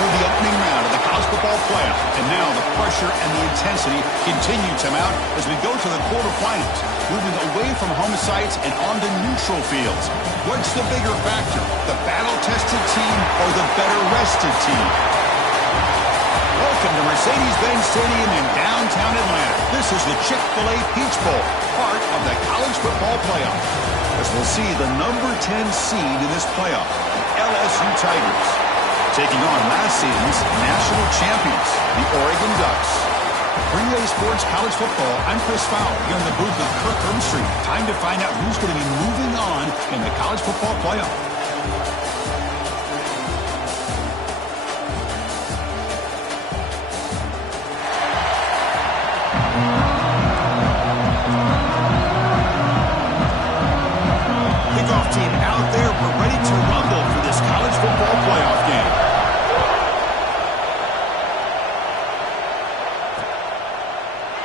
through the opening round of the college football playoff. And now the pressure and the intensity continue to mount as we go to the quarterfinals, moving away from home sites and onto neutral fields. What's the bigger factor, the battle-tested team or the better-rested team? Welcome to Mercedes-Benz Stadium in downtown Atlanta. This is the Chick-fil-A Peach Bowl, part of the college football playoff. As we'll see the number 10 seed in this playoff, the LSU Tigers, taking on last season's national champions, the Oregon Ducks. For EA Sports College Football, I'm Chris Fowler here in the booth with Kirk Herbstreit. Time to find out who's going to be moving on in the college football playoff. Kickoff team out there. We're ready to rumble for this college football playoff game.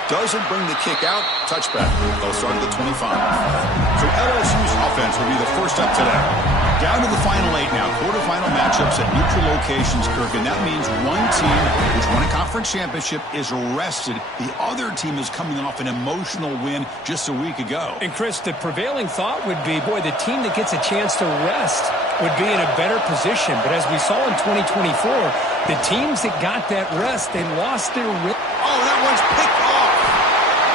Doesn't bring the kick out. Touchback. They'll start at the 25. So LSU's offense will be the first up today. Down to the final 8 now. Quarterfinal matchups at neutral locations, Kirk. And that means one team who's won a conference championship is rested. The other team is coming off an emotional win just a week ago. And, Chris, the prevailing thought would be, boy, the team that gets a chance to rest would be in a better position. But as we saw in 2024, the teams that got that rest, they lost their rhythm. Oh, that one's picked off.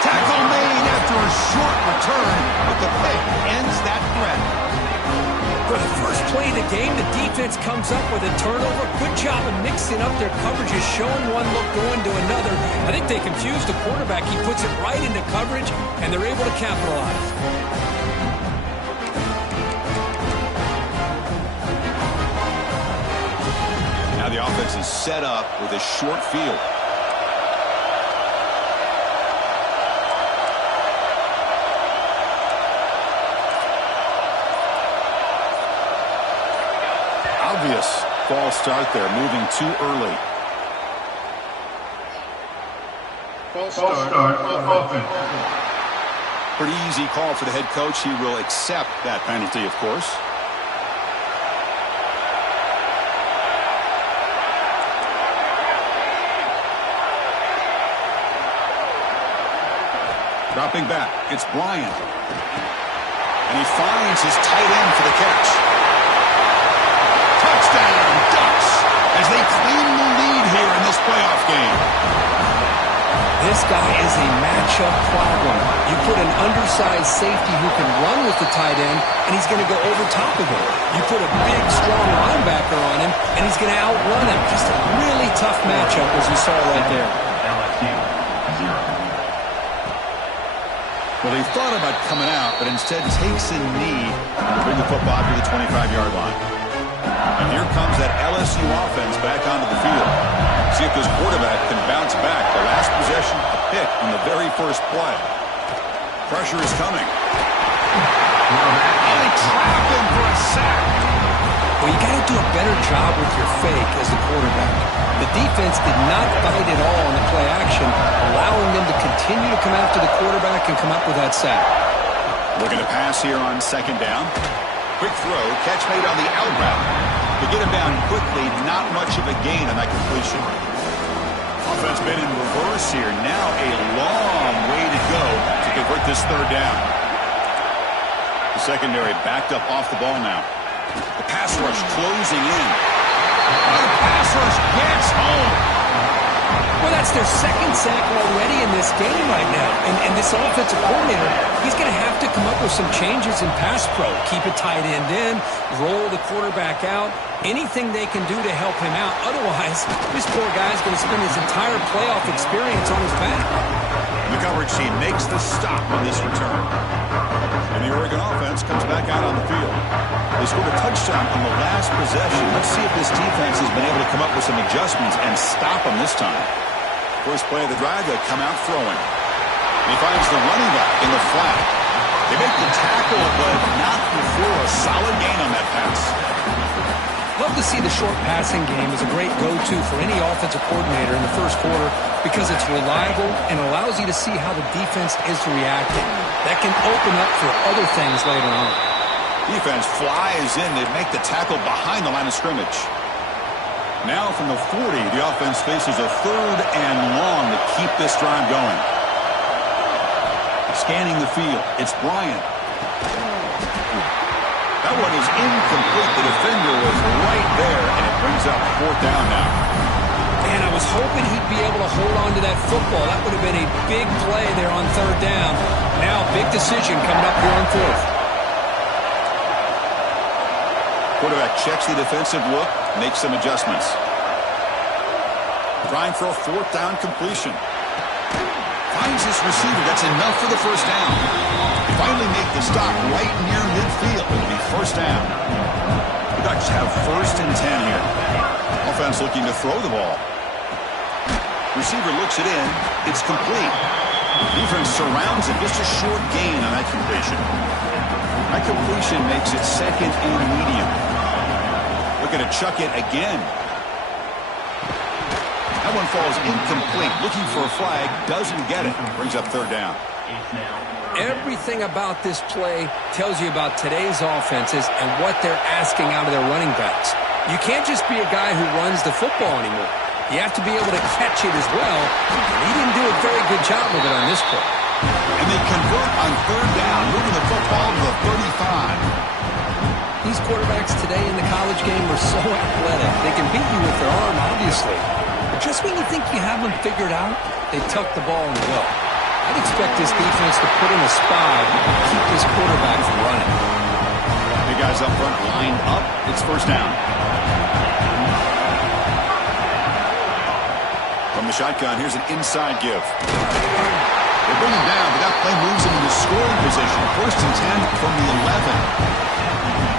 Tackle made after a short return, but the pick ends that threat. For the first play of the game, the defense comes up with a turnover. Good job of mixing up their coverages, showing one look, going to another. I think they confused the quarterback. He puts it right into coverage, and they're able to capitalize. Now the offense is set up with a short field. Obvious false start there, moving too early. False start offense. Pretty easy call for the head coach. He will accept that penalty, of course. Dropping back, it's Bryant. And he finds his tight end for the catch. Touchdown, Ducks, as they claim the lead here in this playoff game. This guy is a matchup problem. You put an undersized safety who can run with the tight end, and he's going to go over top of him. You put a big, strong linebacker on him, and he's going to outrun him. Just a really tough matchup, as you saw right there. Well, he thought about coming out, but instead takes a knee to bring the football to the 25-yard line. And here comes that LSU offense back onto the field. See if this quarterback can bounce back. The last possession, a pick on the very first play. Pressure is coming. And they trap him for a sack. Well, you got to do a better job with your fake as the quarterback. The defense did not bite at all on the play action, allowing them to continue to come after the quarterback and come up with that sack. Looking to pass here on second down. Quick throw, catch made on the out route. To get him down quickly, not much of a gain on that completion. Offense been in reverse here. Now a long way to go to convert this third down. The secondary backed up off the ball now. The pass rush closing in. The pass rush gets home. Well, that's their second sack already in this game right now. And this offensive coordinator, he's going to have to come up with some changes in pass pro. Keep a tight end in, roll the quarterback out, anything they can do to help him out. Otherwise, this poor guy's going to spend his entire playoff experience on his back. The coverage team makes the stop on this return. And the Oregon offense comes back out on the field. They scored a touchdown on the last possession. Let's see if this defense has been able to come up with some adjustments and stop them this time. First play of the drive, they come out throwing. And he finds the running back in the flat. They make the tackle, but not before a solid gain on that pass. Love to see the short passing game as a great go-to for any offensive coordinator in the first quarter because it's reliable and allows you to see how the defense is reacting. That can open up for other things later on. Defense flies in. They make the tackle behind the line of scrimmage. Now from the 40, the offense faces a 3rd and long to keep this drive going. Scanning the field, it's Bryant. That one is incomplete. The defender was right there, and it brings up 4th down now. Man, I was hoping he'd be able to hold on to that football. That would have been a big play there on 3rd down. Now, big decision coming up here on 4th. Quarterback checks the defensive look, makes some adjustments. Trying for a 4th down completion. Finds his receiver. That's enough for the 1st down. They finally make the stop right near midfield. It'll be 1st down. The Ducks have 1st and 10 here. Offense looking to throw the ball. Receiver looks it in. It's complete. Defense surrounds it. Just a short gain on that completion. That completion makes it 2nd and medium. Looking to chuck it again. That one falls incomplete. Looking for a flag. Doesn't get it. Brings up 3rd down. Everything about this play tells you about today's offenses and what they're asking out of their running backs. You can't just be a guy who runs the football anymore. You have to be able to catch it as well. And he didn't do a very good job of it on this play. And they convert on 3rd down, moving the football to the 35. These quarterbacks today in the college game are so athletic. They can beat you with their arm, obviously. But just when you think you have them figured out, they tuck the ball and go. I'd expect this defense to put in a spy and keep this quarterback from running. The guys up front lined up. It's 1st down. From the shotgun, here's an inside give. They bring him down, but that play moves him into scoring position. 1st and 10 from the 11.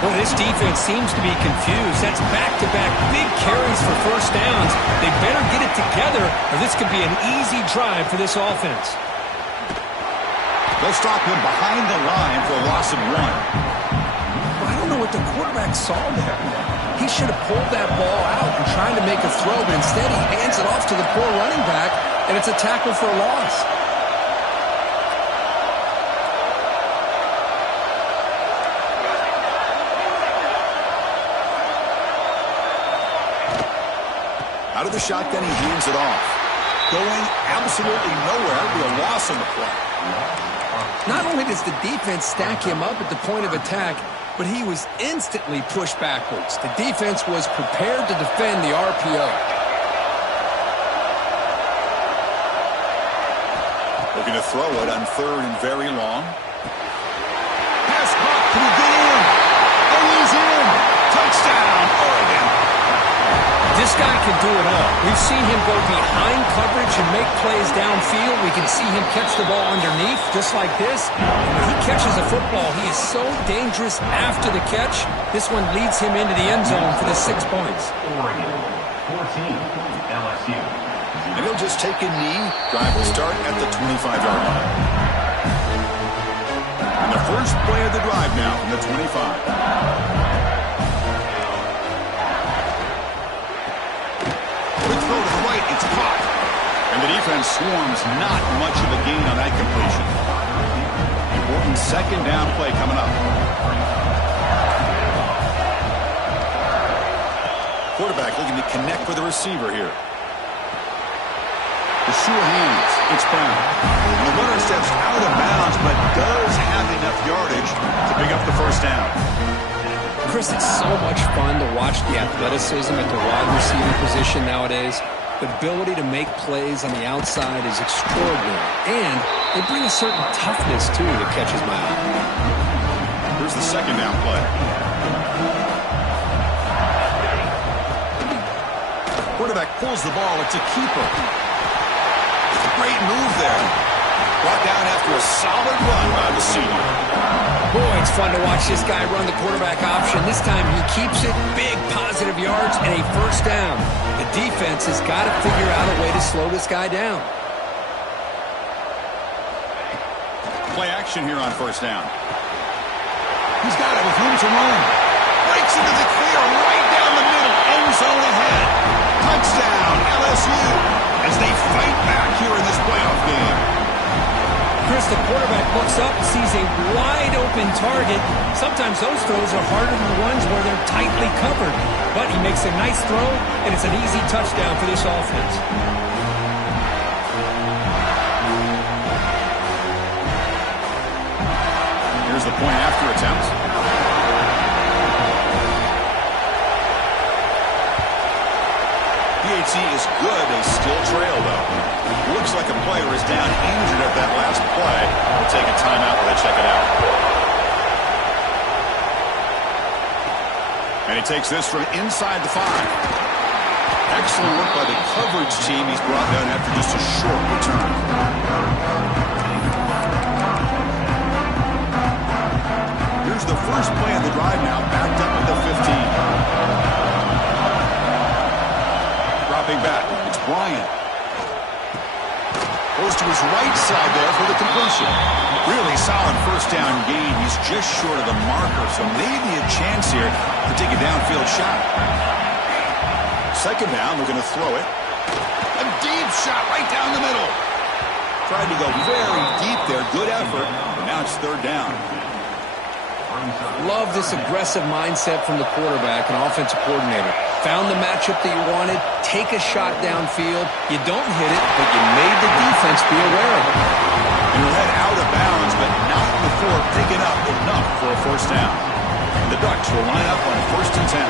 Well, this defense seems to be confused. That's back-to-back big carries for 1st downs. They better get it together, or this could be an easy drive for this offense. They'll stop him behind the line for a loss of 1. I don't know what the quarterback saw there. He should have pulled that ball out and tried to make a throw, but instead he hands it off to the poor running back, and it's a tackle for a loss. Out of the shotgun, he hands it off. Going absolutely nowhere. It'll be a loss on the play. Not only does the defense stack him up at the point of attack, but he was instantly pushed backwards. The defense was prepared to defend the RPO. Looking to throw it on 3rd and very long. Pass caught. Can he get in? And he's in. Touchdown, Oregon. This guy can do it all. We've seen him go behind coverage and make plays downfield. We can see him catch the ball underneath, just like this. And when he catches a football, he is so dangerous after the catch. This one leads him into the end zone for the 6 points. Oregon, 14, LSU. And he'll just take a knee. Drive will start at the 25-yard line. And the first play of the drive now from the 25. It's caught. And the defense swarms. Not much of a gain on that completion. Important 2nd down play coming up. Quarterback looking to connect with the receiver here. The sure hands. It's Brown. The runner steps out of bounds, but does have enough yardage to pick up the 1st down. Chris, it's so much fun to watch the athleticism at the wide receiver position nowadays. The ability to make plays on the outside is extraordinary, and they bring a certain toughness, too, that catches my eye. Here's the 2nd down play. Quarterback pulls the ball. It's a keeper. It's a great move there. Brought down after a solid run by the senior. Boy, it's fun to watch this guy run the quarterback option. This time he keeps it, big positive yards, and a 1st down. The defense has got to figure out a way to slow this guy down. Play action here on 1st down. He's got it with room to run. Breaks into the clear right down the middle. End zone ahead. Touchdown, LSU, as they fight back here in this playoff game. Chris, the quarterback looks up and sees a wide-open target. Sometimes those throws are harder than the ones where they're tightly covered. But he makes a nice throw, and it's an easy touchdown for this offense. Here's the point after attempt. PHC is good. They still trail, though. Looks like a player is down injured at that last play. We'll take a timeout while they check it out. And he takes this from inside the 5. Excellent work by the coverage team. He's brought down after just a short return. Here's the first play of the drive now, backed up at the 15. Dropping back, it's Bryant. Goes to his right side there for the completion. Really solid first down gain. He's just short of the marker, so maybe a chance here to take a downfield shot. Second down, they're going to throw it. A deep shot right down the middle. Tried to go very deep there. Good effort. And now it's third down. Love this aggressive mindset from the quarterback and offensive coordinator. Found the matchup that you wanted. Take a shot downfield. You don't hit it, but you made the defense be aware of it. And he'll head out of bounds, but not before picking up enough for a first down. And the Ducks will line up on 1st and 10.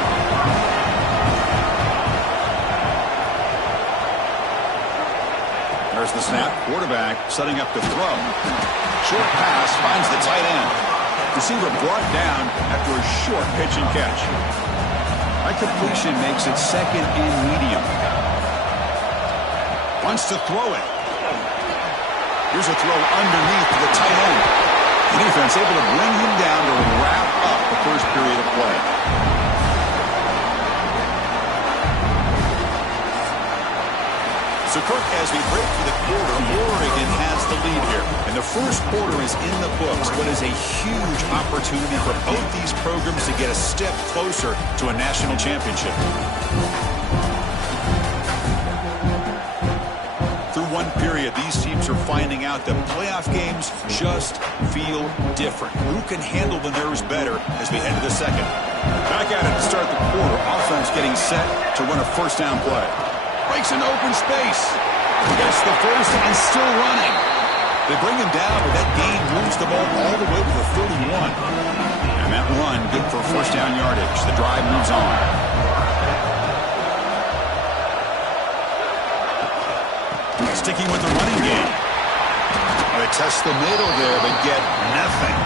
There's the snap. Quarterback setting up to throw. Short pass finds the tight end. Receiver brought down after a short pitch and catch. High completion makes it second and medium. Wants to throw it. Here's a throw underneath to the tight end. The defense able to bring him down to wrap up the first period of play. So, Kirk, as we break for the quarter, Oregon has the lead here. And the first quarter is in the books, but is a huge opportunity for both these programs to get a step closer to a national championship. Through one period, these teams are finding out that playoff games just feel different. Who can handle the nerves better as we head to the second? Back at it to start the quarter. Offense getting set to run a first down play. Breaks an open space. Gets the first and still running. They bring him down, but that gain moves the ball all the way to the 31. And that run good for first down yardage. The drive moves on. Sticking with the running game. They test the middle there, but get nothing.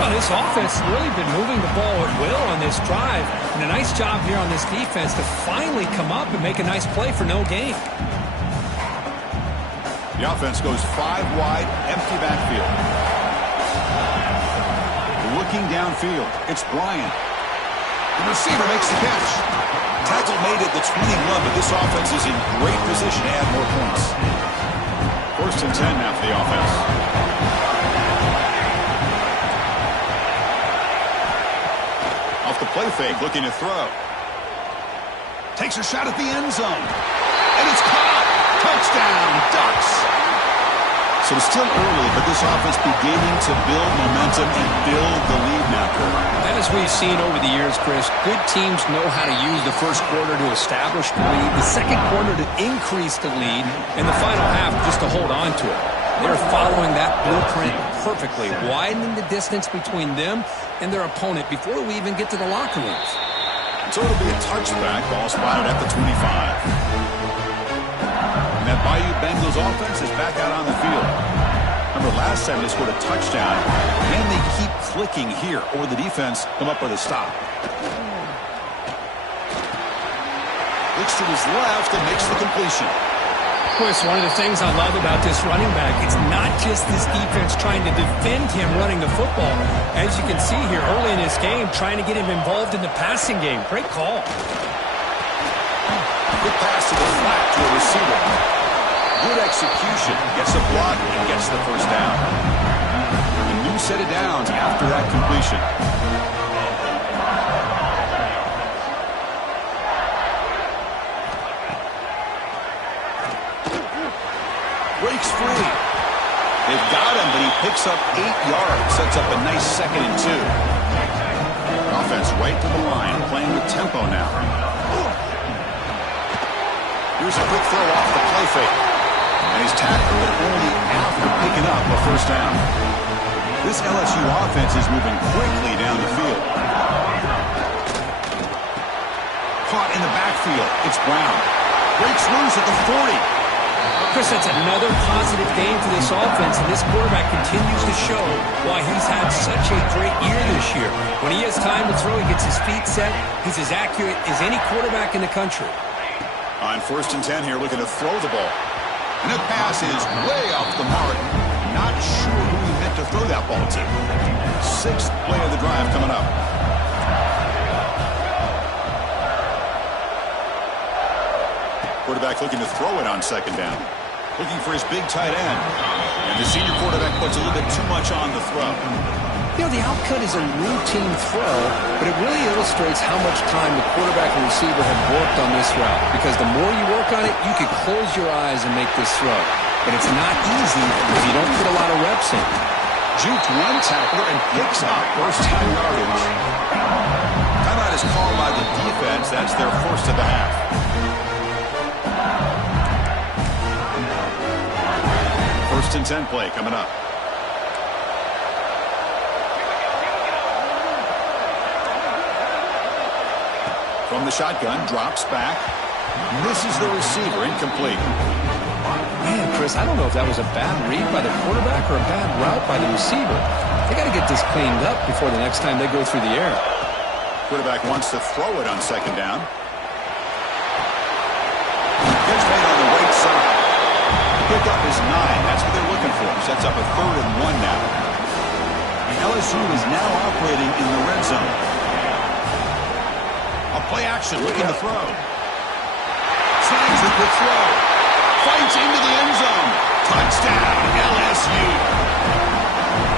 Well, this offense has really been moving the ball at will on this drive. And a nice job here on this defense to finally come up and make a nice play for no gain. The offense goes 5 wide, empty backfield. Looking downfield, it's Bryant. The receiver makes the catch. Tackle made at the 21, but this offense is in great position to add more points. 1st and 10 now for the offense. Off the play fake, looking to throw. Takes a shot at the end zone. And it's caught. Touchdown, Ducks. So it's still early, but this offense beginning to build momentum and build the lead now, Kurt. As we've seen over the years, Chris, good teams know how to use the first quarter to establish the lead, the second quarter to increase the lead, and the final half just to hold on to it. They're following that blueprint perfectly, widening the distance between them and their opponent before we even get to the locker rooms. So it'll be a touchback, ball spotted at the 25. And that Bayou Bengals offense is back out on the field. Remember, last time they scored a touchdown, and they keep clicking here, or the defense come up with a stop. Looks to his left and makes the completion. Chris, one of the things I love about this running back, it's not just this defense trying to defend him running the football. As you can see here early in this game, trying to get him involved in the passing game. Great call. Good pass to the flat to a receiver. Good execution. Gets a block and gets the first down. A new set of downs after that completion. Breaks free. They've got him, but he picks up 8 yards. Sets up a nice 2nd and 2. Offense right to the line, playing with tempo now. Here's a quick throw off the play fake. And he's tackled only after picking up a first down. This LSU offense is moving quickly down the field. Caught in the backfield. It's Brown. Breaks loose at the 40. Chris, that's another positive game for this offense, and this quarterback continues to show why he's had such a great year this year. When he has time to throw, he gets his feet set. He's as accurate as any quarterback in the country. On 1st and 10 here, looking to throw the ball. And the pass is way off the mark. Not sure who he meant to throw that ball to. 6th play of the drive coming up. Quarterback looking to throw it on 2nd down. Looking for his big tight end. And the senior quarterback puts a little bit too much on the throw. You know, the outcut is a routine throw, but it really illustrates how much time the quarterback and receiver have worked on this route. Because the more you work on it, you could close your eyes and make this throw. But it's not easy if you don't put a lot of reps in. Juked one tackler and picks up first down yardage. Timeout is called by the defense. That's their first of the half. First and 10 play coming up. From the shotgun, drops back. Misses the receiver, incomplete. Man, Chris, I don't know if that was a bad read by the quarterback or a bad route by the receiver. They got to get this cleaned up before the next time they go through the air. Quarterback wants to throw it on 2nd down. Gets made on the right side. Pickup is 9. That's what they're looking for. Sets up a 3rd and 1 now. LSU is now operating in the red zone. A play action looking to throw. Snags the quick throw. Fights into the end zone. Touchdown, LSU.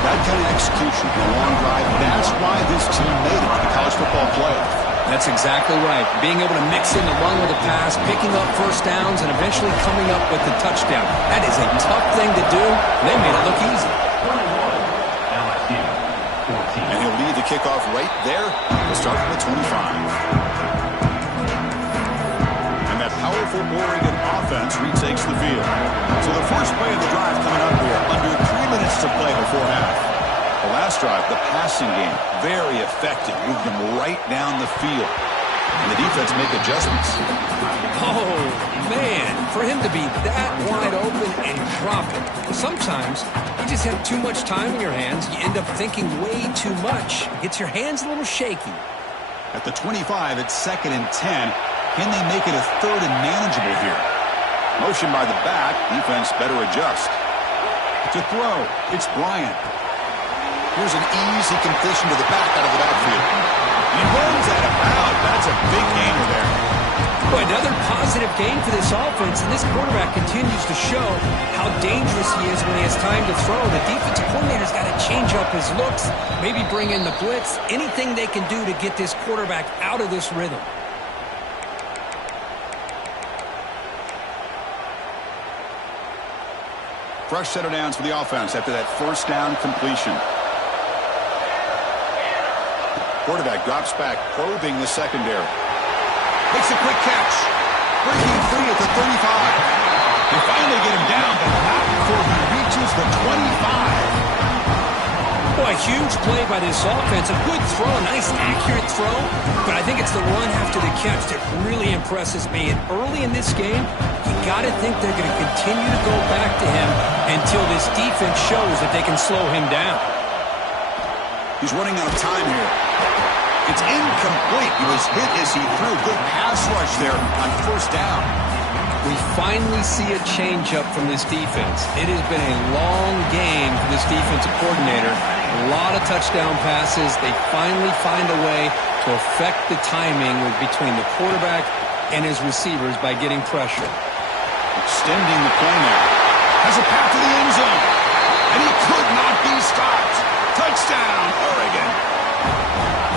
That kind of execution in a long drive, that's why this team made it to the college football playoff. That's exactly right. Being able to mix in the run with a pass, picking up first downs, and eventually coming up with the touchdown. That is a tough thing to do. They made it look easy. And he'll lead the kickoff right there. We'll start from the 25. And that powerful Oregon offense retakes the field. So the first play of the drive coming up here. Under 3 minutes to play before half. The last drive, the passing game, very effective. Moved them right down the field. And the defense make adjustments. Oh, man, for him to be that wide open and drop it. Sometimes you just have too much time in your hands. You end up thinking way too much. It gets your hands a little shaky. At the 25, it's 2nd and 10. Can they make it a 3rd and manageable here? Motion by the back. Defense better adjust. To throw, it's Bryant. Here's an easy completion to the back out of the backfield. He runs out of bounds. That's a big gainer there. Boy, another positive game for this offense, and this quarterback continues to show how dangerous he is when he has time to throw. The defensive coordinator's got to change up his looks, maybe bring in the blitz, anything they can do to get this quarterback out of this rhythm. Fresh set of downs for the offense after that first down completion. Quarterback drops back, probing the secondary. Makes a quick catch. Breaking free at the 35. They finally get him down, but not before he reaches the 25. Boy, a huge play by this offense. A good throw, a nice accurate throw. But I think it's the run after the catch that really impresses me. And early in this game, you got to think they're going to continue to go back to him until this defense shows that they can slow him down. He's running out of time here. It's incomplete. He was hit as he threw. Good pass rush there on first down. We finally see a change-up from this defense. It has been a long game for this defensive coordinator. A lot of touchdown passes. They finally find a way to affect the timing between the quarterback and his receivers by getting pressure. Extending the play now. Has a path to the end zone. And he could not be stopped. Touchdown, Oregon.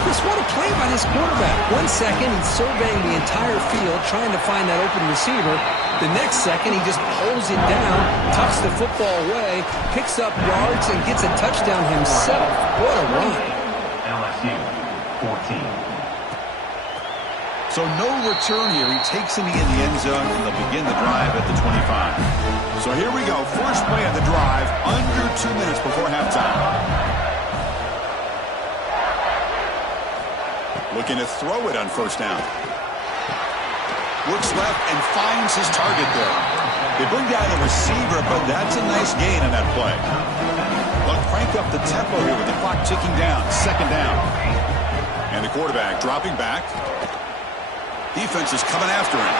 Chris, what a play by this this quarterback. 1 second, he's surveying the entire field, trying to find that open receiver. The next second, he just pulls it down, tucks the football away, picks up yards, and gets a touchdown himself. What a run. LSU, 14. So no return here. He takes it in the end zone, and they'll begin the drive at the 25. So here we go. First play of the drive, under 2 minutes before halftime. Looking to throw it on first down. Looks left and finds his target there. They bring down the receiver, but that's a nice gain on that play. They'll crank up the tempo here with the clock ticking down. Second down. And the quarterback dropping back. Defense is coming after him.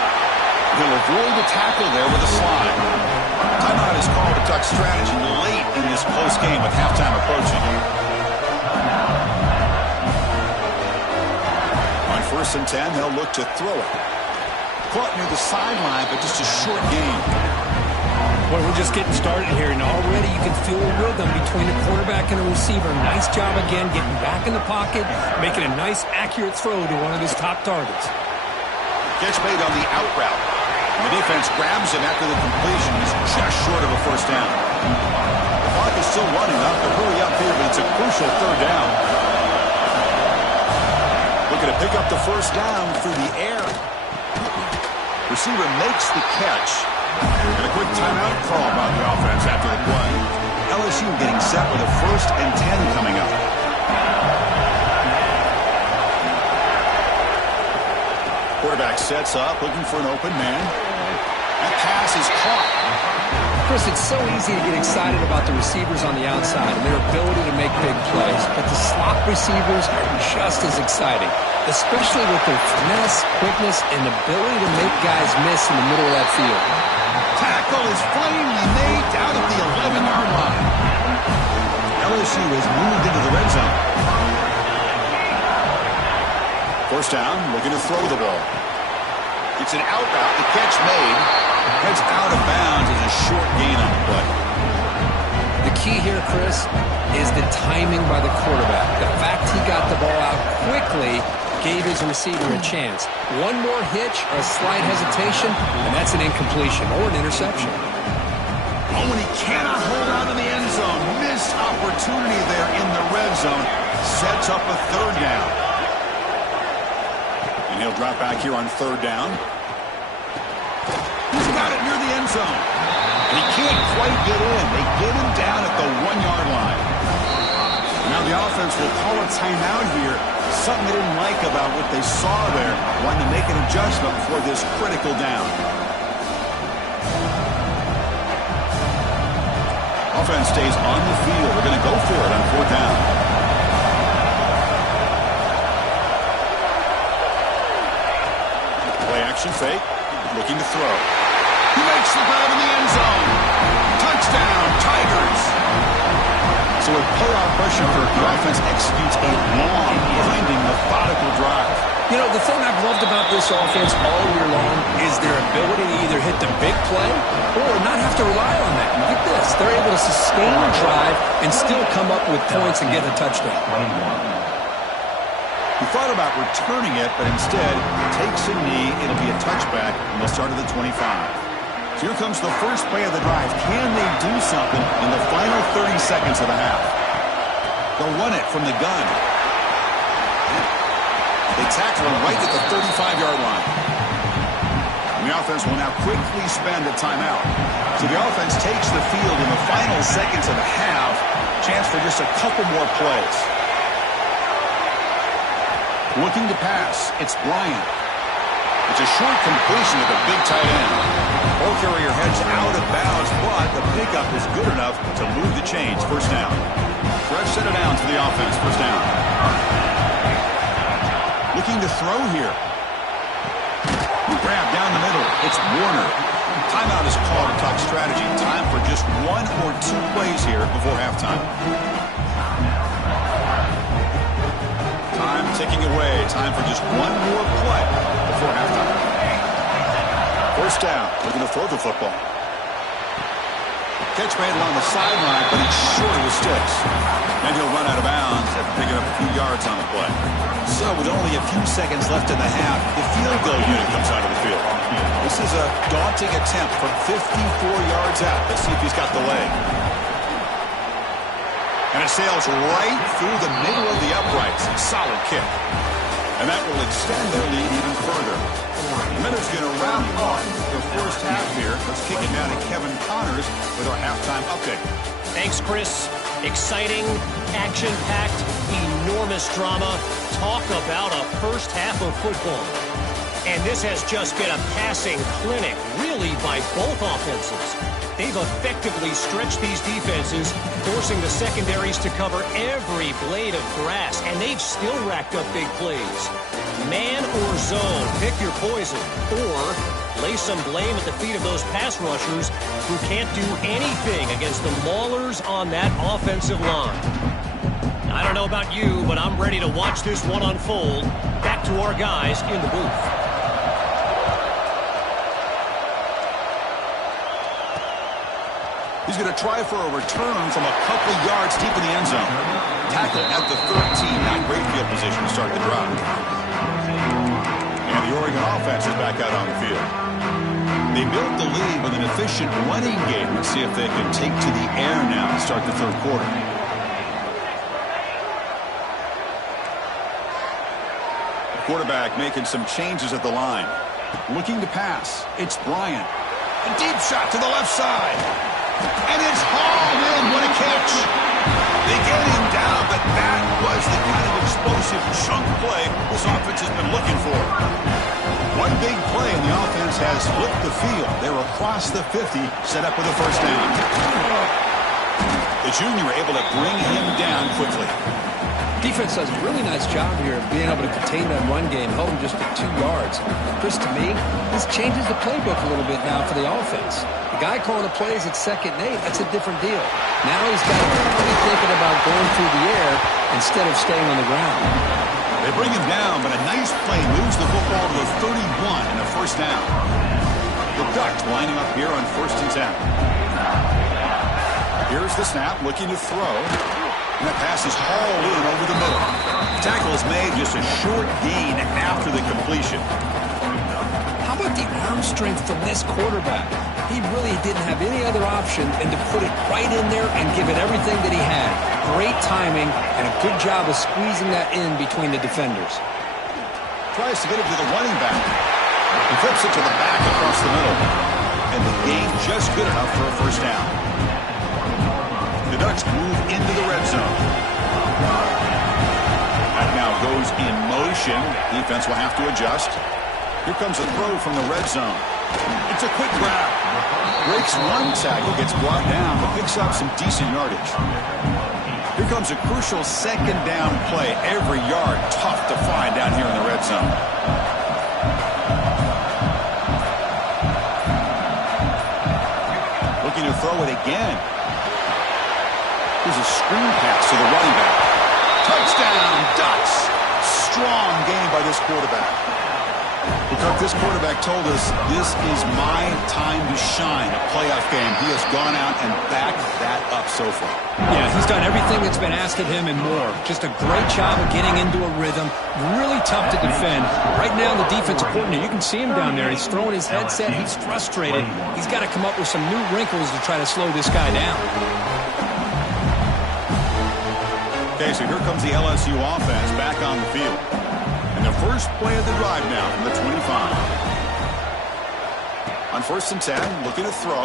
He'll avoid the tackle there with a slide. Timeout is called to Duck strategy late in this close game with halftime approaching. On 1st and 10, they'll look to throw it. Caught near the sideline, but just a short game. Well, we're just getting started here, and already you can feel a rhythm between a quarterback and a receiver. Nice job again getting back in the pocket, making a nice, accurate throw to one of his top targets. Catch made on the out route. The defense grabs him after the completion. He's just short of a first down. The clock is still running up. They're hurry up here, but it's a crucial third down. Looking to pick up the first down through the air. Receiver makes the catch. And a quick timeout call by the offense after the play. LSU getting set with a 1st and 10 coming up. Quarterback sets up, looking for an open man. That pass is caught. Chris, it's so easy to get excited about the receivers on the outside and their ability to make big plays, but the slot receivers are just as exciting, especially with their finesse, quickness, and ability to make guys miss in the middle of that field. Tackle is finally made down at the 11-yard line. LSU has moved into the red zone. First down, looking to throw the ball. It's an out route, the catch made. Heads out of bounds as a short gain on the play. The key here, Chris, is the timing by the quarterback. The fact he got the ball out quickly gave his receiver a chance. One more hitch or a slight hesitation, and that's an incompletion or an interception. Oh, and he cannot hold on to the end zone. Missed opportunity there in the red zone. Sets up a third down. And he'll drop back here on third down. He's got it near the end zone. And he can't quite get in. They get him down at the 1-yard line. Now the offense will call a timeout here. Something they didn't like about what they saw there. Wanting to make an adjustment for this critical down. Offense stays on the field. They're going to go for it on 4th down. Play action fake. Looking to throw. He makes the grab in the end zone. Touchdown, Tigers. So with playoff pressure, the offense executes a long, grinding, methodical drive. You know, the thing I've loved about this offense all year long is their ability to either hit the big play or not have to rely on that. And get this, they're able to sustain a drive and still come up with points and get a touchdown. He thought about returning it, but instead takes a knee. It'll be a touchback, and they'll start at the 25. So here comes the first play of the drive. Can they do something in the final 30 seconds of the half? They'll run it from the gun. They tackle him right at the 35-yard line. And the offense will now quickly spend a timeout. So the offense takes the field in the final seconds of the half. Chance for just a couple more plays. Looking to pass, it's Bryant. It's a short completion to the big tight end. Ball carrier heads out of bounds, but the pickup is good enough to move the chains. First down. Fresh set it down to the offense. First down. Looking to throw here. Grab down the middle. It's Warner. Timeout is called to talk strategy. Time for just 1 or 2 plays here before halftime. Time ticking away. Time for just 1 more play before halftime. First down. Looking to throw the football. Catch made along the sideline, but he's short of the sticks. And he'll run out of bounds after picking up a few yards on the play. So with only a few seconds left in the half, the field goal unit comes out of the field. This is a daunting attempt from 54 yards out. Let's see if he's got the leg. And it sails right through the middle of the uprights. Solid kick. And that will extend their lead even further. The Miners going to wrap up the first half here. Let's kick it down to Kevin Connors with our halftime update. Thanks, Chris. Exciting, action-packed, enormous drama. Talk about a first half of football. And this has just been a passing clinic, really, by both offenses. They've effectively stretched these defenses, forcing the secondaries to cover every blade of grass, and they've still racked up big plays. Man or zone, pick your poison, or lay some blame at the feet of those pass rushers who can't do anything against the maulers on that offensive line. I don't know about you, but I'm ready to watch this one unfold. Back to our guys in the booth. He's going to try for a return from a couple yards deep in the end zone. Tackle at the 13. Not great field position to start the drive. And the Oregon offense is back out on the field. They built the lead with an efficient running game. Let's see if they can take to the air now to start the third quarter. The quarterback making some changes at the line. Looking to pass. It's Bryant. A deep shot to the left side. And it's hauled in. What a catch. They get him down, but that was the kind of explosive chunk play this offense has been looking for. One big play, and the offense has flipped the field. They're across the 50, set up with a first down. The junior able to bring him down quickly. Defense does a really nice job here of being able to contain that run game, held him just to 2 yards. Chris, to me, this changes the playbook a little bit now for the offense. The guy calling the plays at 2nd and 8, that's a different deal. Now he's got to be thinking about going through the air instead of staying on the ground. They bring him down, but a nice play moves the football to the 31 and a first down. The Ducks lining up here on 1st and 10. Here's the snap, looking to throw. And that pass is hauled in over the middle. The tackle is made, just a short gain after the completion. How about the arm strength from this quarterback? He really didn't have any other option than to put it right in there and give it everything that he had. Great timing and a good job of squeezing that in between the defenders. Tries to get it to the running back. He flips it to the back across the middle. And the gain just good enough for a first down. The Ducks move into the red zone. That now goes in motion. Defense will have to adjust. Here comes a throw from the red zone. It's a quick grab. Breaks one tackle, gets brought down, but picks up some decent yardage. Here comes a crucial 2nd down play. Every yard tough to find down here in the red zone. Looking to throw it again. Here's a screen pass to the running back. Touchdown, Ducks. Strong game by this quarterback. Because this quarterback told us this is my time to shine, a playoff game. He has gone out and backed that up so far. Yeah, he's done everything that's been asked of him and more. Just a great job of getting into a rhythm. Really tough to defend. Right now, the defensive coordinator, you can see him down there. He's throwing his headset. He's frustrated. He's got to come up with some new wrinkles to try to slow this guy down. Okay, so here comes the LSU offense back on the field. And the first play of the drive now from the 25. On 1st and 10, looking to throw.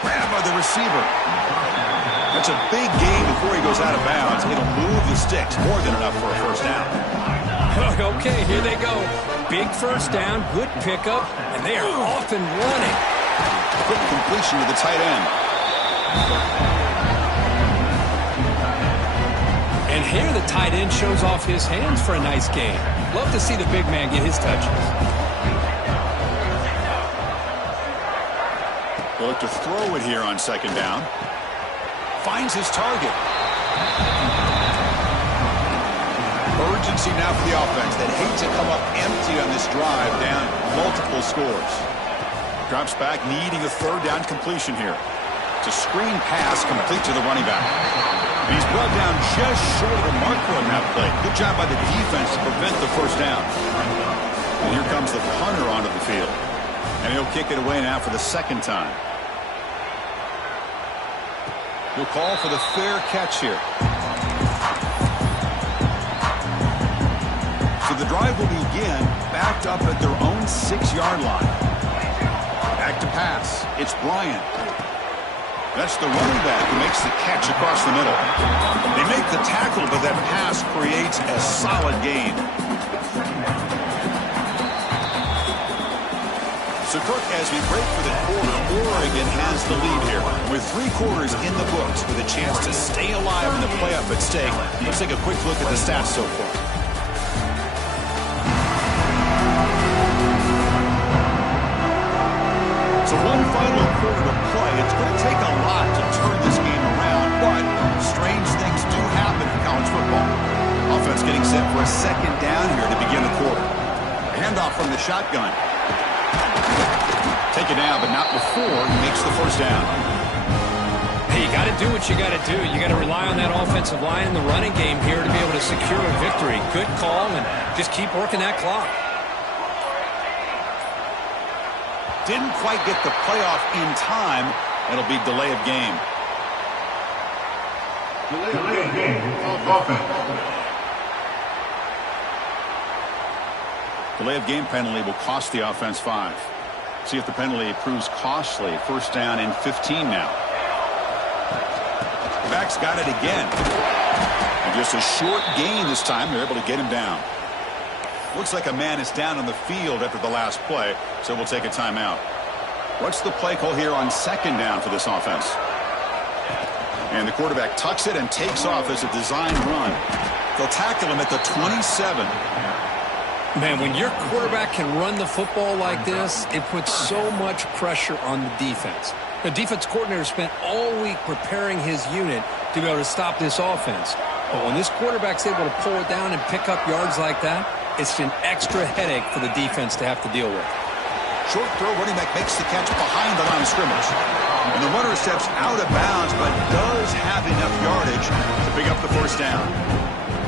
Grabbed by the receiver. That's a big gain before he goes out of bounds. It'll move the sticks, more than enough for a first down. Okay, here they go. Big first down, good pickup, and they are off and running. Quick completion to the tight end. And here the tight end shows off his hands for a nice gain. Love to see the big man get his touches. They'll look to throw it here on 2nd down. Finds his target. Urgency now for the offense that hates to come up empty on this drive, down multiple scores. Drops back, needing a 3rd down completion here. It's a screen pass complete to the running back. And he's brought down just short of the marker on that play. Good job by the defense to prevent the first down. And here comes the punter onto the field. And he'll kick it away now for the second time. He'll call for the fair catch here. So the drive will begin backed up at their own 6-yard line. Back to pass. It's Bryant. That's the running back who makes the catch across the middle. They make the tackle, but that pass creates a solid gain. So, Kirk, as we break for the quarter, Oregon has the lead here. With 3 quarters in the books with a chance to stay alive in the playoff at stake, let's take a quick look at the stats so far. So one final quarter to play. It's going to take a lot to turn this game around, but strange things do happen in college football. Offense getting set for a second down here to begin the quarter. A handoff from the shotgun. Take it down, but not before he makes the first down. Hey, you got to do what you got to do. You got to rely on that offensive line in the running game here to be able to secure a victory. Good call, and just keep working that clock. Didn't quite get the playoff in time. It'll be delay of game. Delay of game. Offense. Delay of game penalty will cost the offense 5. See if the penalty proves costly. First down and 15 now. Back's got it again. And just a short gain this time. They're able to get him down. Looks like a man is down on the field after the last play, so we'll take a timeout. What's the play call here on second down for this offense? And the quarterback tucks it and takes off as a design run. They'll tackle him at the 27. Man, when your quarterback can run the football like this, it puts so much pressure on the defense. The defense coordinator spent all week preparing his unit to be able to stop this offense. But when this quarterback's able to pull it down and pick up yards like that, it's an extra headache for the defense to have to deal with. Short throw, running back makes the catch behind the line of scrimmage. And the runner steps out of bounds, but does have enough yardage to pick up the first down.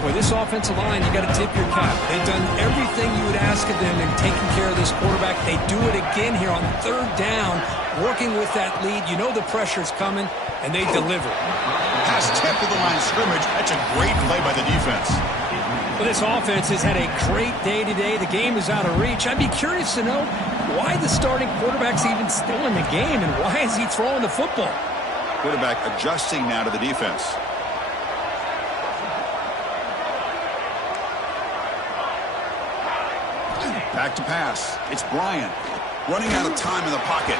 With this offensive line, you got to tip your cap. They've done everything you would ask of them in taking care of this quarterback. They do it again here on third down, working with that lead. You know the pressure's coming, and they deliver. Pass tipped to the line of scrimmage. That's a great play by the defense. Well, this offense has had a great day today. The game is out of reach. I'd be curious to know why the starting quarterback's even still in the game, and why is he throwing the football? Quarterback adjusting now to the defense. Back to pass. It's Bryant. Running out of time in the pocket.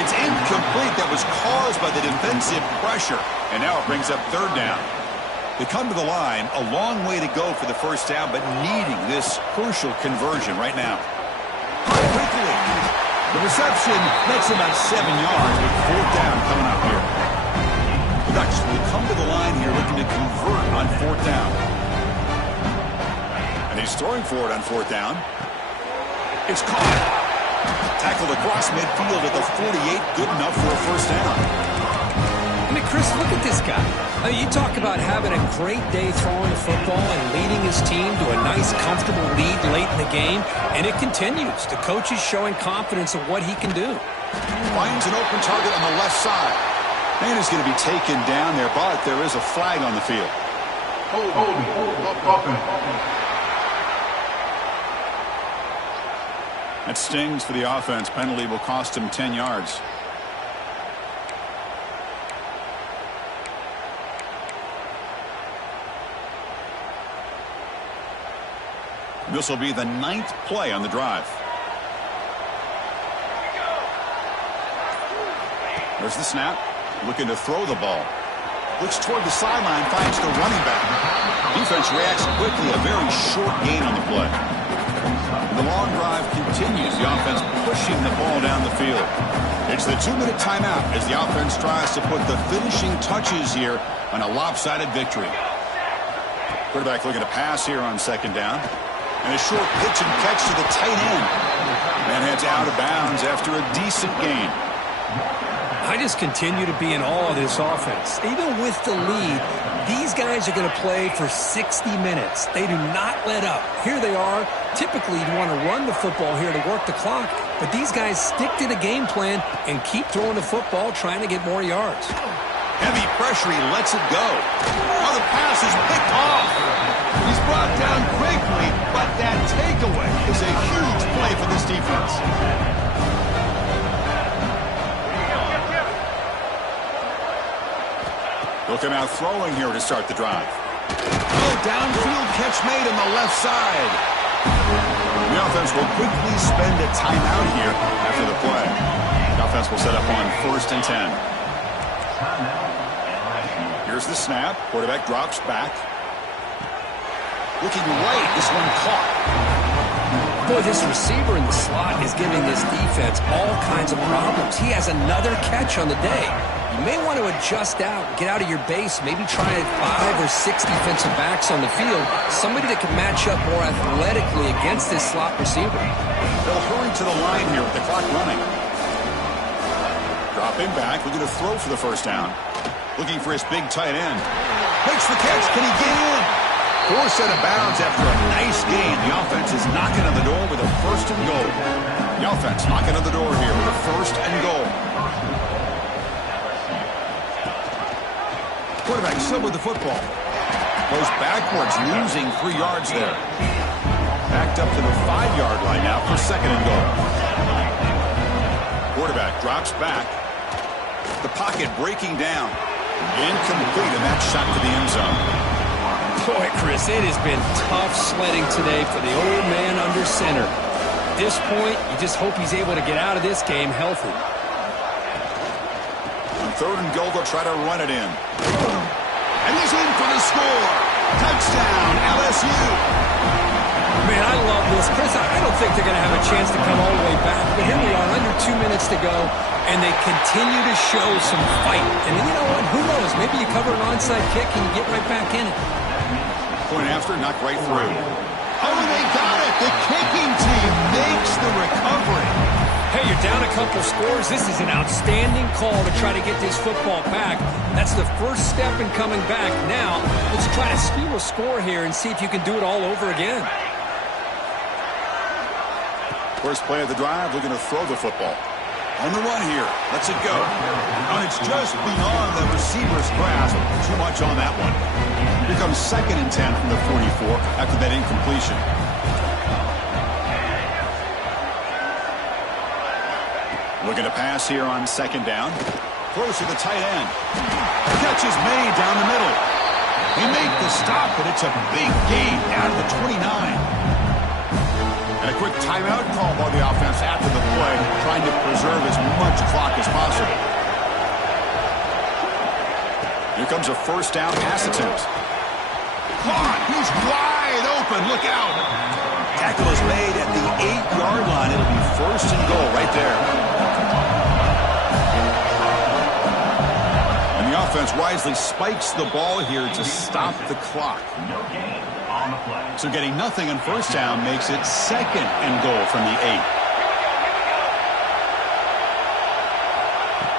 It's incomplete. That was caused by the defensive pressure. And now it brings up third down. They come to the line. A long way to go for the first down, but needing this crucial conversion right now. Quickly. The reception makes about 7 yards with fourth down coming up here. The Ducks will come to the line here looking to convert on fourth down. And he's throwing for it on fourth down. It's caught. Tackled across midfield at the 48. Good enough for a first down. I mean, Chris, look at this guy. I mean, you talk about having a great day throwing the football and leading his team to a nice, comfortable lead late in the game, and it continues. The coach is showing confidence of what he can do. Finds an open target on the left side. Man is going to be taken down there, but there is a flag on the field. That stings for the offense. Penalty will cost him 10 yards. This will be the 9th play on the drive. There's the snap. Looking to throw the ball. Looks toward the sideline, finds the running back. Defense reacts quickly. A very short gain on the play. The long drive continues. The offense pushing the ball down the field. It's the 2-minute timeout as the offense tries to put the finishing touches here on a lopsided victory. Quarterback looking to pass here on second down. And a short pitch and catch to the tight end. Man heads out of bounds after a decent gain. I just continue to be in awe of this offense. Even with the lead, these guys are going to play for 60 minutes. They do not let up. Here they are. Typically, you want to run the football here to work the clock, but these guys stick to the game plan and keep throwing the football, trying to get more yards. Heavy pressure, he lets it go. Oh, the pass is picked off. He's brought down quickly, but that takeaway is a huge play for this defense. Looking out throwing here to start the drive. Oh, downfield catch made on the left side. The offense will quickly spend a timeout here after the play. The offense will set up on 1st and 10. Here's the snap. Quarterback drops back. Looking right. This one caught. Boy, this receiver in the slot is giving this defense all kinds of problems. He has another catch on the day. You may want to adjust out, get out of your base, maybe try 5 or 6 defensive backs on the field, somebody that can match up more athletically against this slot receiver. They'll hurry to the line here with the clock running. Dropping back, looking to throw for the first down. Looking for his big tight end. Makes the catch. Can he get in? Forced out of bounds after a nice gain. The offense is knocking on the door with a 1st and goal. The offense knocking on the door here with a 1st and goal. Quarterback still with the football. Goes backwards, losing 3 yards there. Backed up to the 5-yard line now for 2nd and goal. Quarterback drops back. The pocket breaking down. Incomplete, and that shot to the end zone. Boy, Chris, it has been tough sledding today for the old man under center. At this point, you just hope he's able to get out of this game healthy. On 3rd and goal, they'll try to run it in. And he's in for the score. Touchdown, LSU. Man, I love this. Chris, I don't think they're going to have a chance to come all the way back. But here we are, under 2 minutes to go, and they continue to show some fight. And you know what? Who knows? Maybe you cover an onside kick and you get right back in it. Point after, knocked right through. Oh, they got it. The kicking team makes the recovery. Hey, you're down a couple scores. This is an outstanding call to try to get this football back. That's the first step in coming back. Now, let's try to steal a score here and see if you can do it all over again. First play of the drive, looking to throw the football. On the run here. Lets it go. And it's just beyond the receiver's grasp. Too much on that one. Here comes 2nd and 10 from the 44 after that incompletion. Looking to pass here on 2nd down. Throws to the tight end. Catch is made down the middle. He made the stop, but it's a big gain down to the 29. And a quick timeout call by the offense after the play, trying to preserve as much clock as possible. Here comes a 1st down pass attempt. Caught! He's wide open. Look out! Tackle is made at the 8-yard line. It'll be 1st and goal right there. And the offense wisely spikes the ball here to stop the clock. So getting nothing on 1st down makes it 2nd and goal from the 8.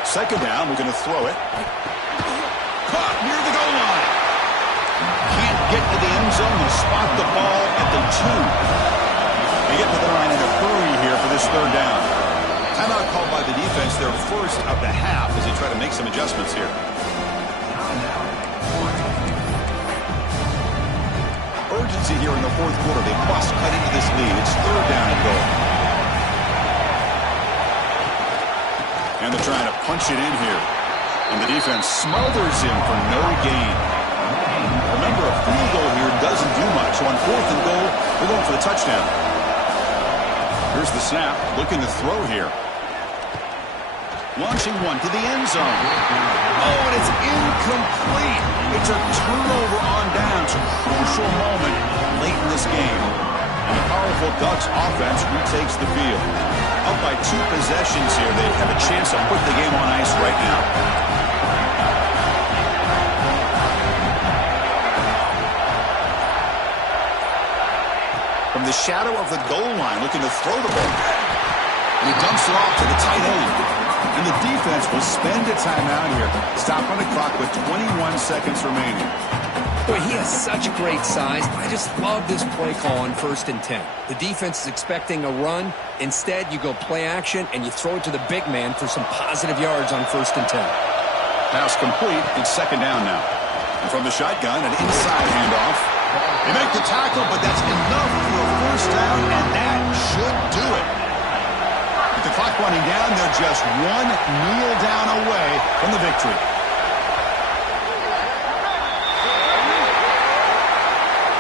2nd down, we're going to throw it. Caught near the goal line. Can't get to the end zone. They'll spot the ball at the 2. They get to the line in a hurry here for this 3rd down. Timeout called by the defense, their 1st of the half as they try to make some adjustments here. Urgency here in the 4th quarter. They must cut into this lead. It's 3rd down and goal. And they're trying to punch it in here. And the defense smothers him for no gain. Remember, a field goal here doesn't do much. So on 4th and goal, we're going for the touchdown. Here's the snap. Looking to throw here. Launching one to the end zone. Oh, and it's incomplete. It's a turnover on downs. A crucial moment late in this game. And the powerful Ducks offense retakes the field. Up by 2 possessions here. They have a chance to put the game on ice right now. From the shadow of the goal line, looking to throw the ball. And he dumps it off to the tight end. And the defense will spend a timeout here. Stop on the clock with 21 seconds remaining. Boy, he has such great size. I just love this play call on 1st and 10. The defense is expecting a run. Instead, you go play action, and you throw it to the big man for some positive yards on 1st and 10. Pass complete. It's 2nd down now. And from the shotgun, an inside handoff. They make the tackle, but that's enough for a 1st down, and that should do it. With the clock running down, they're just one kneel down away from the victory.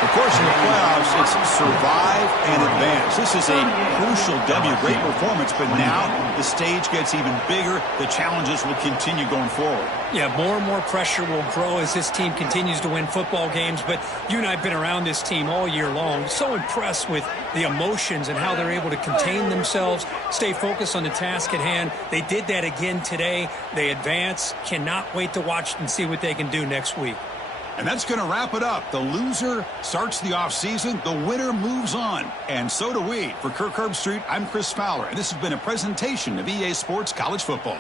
Of course, in the playoffs, it's survive and advance. This is a crucial W. Great performance, but now the stage gets even bigger. The challenges will continue going forward. Yeah, more and more pressure will grow as this team continues to win football games, but you and I have been around this team all year long. So impressed with the emotions and how they're able to contain themselves, stay focused on the task at hand. They did that again today. They advance. Cannot wait to watch and see what they can do next week. And that's going to wrap it up. The loser starts the offseason. The winner moves on. And so do we. For Kirk Herbstreit, I'm Chris Fowler, and this has been a presentation of EA Sports College Football.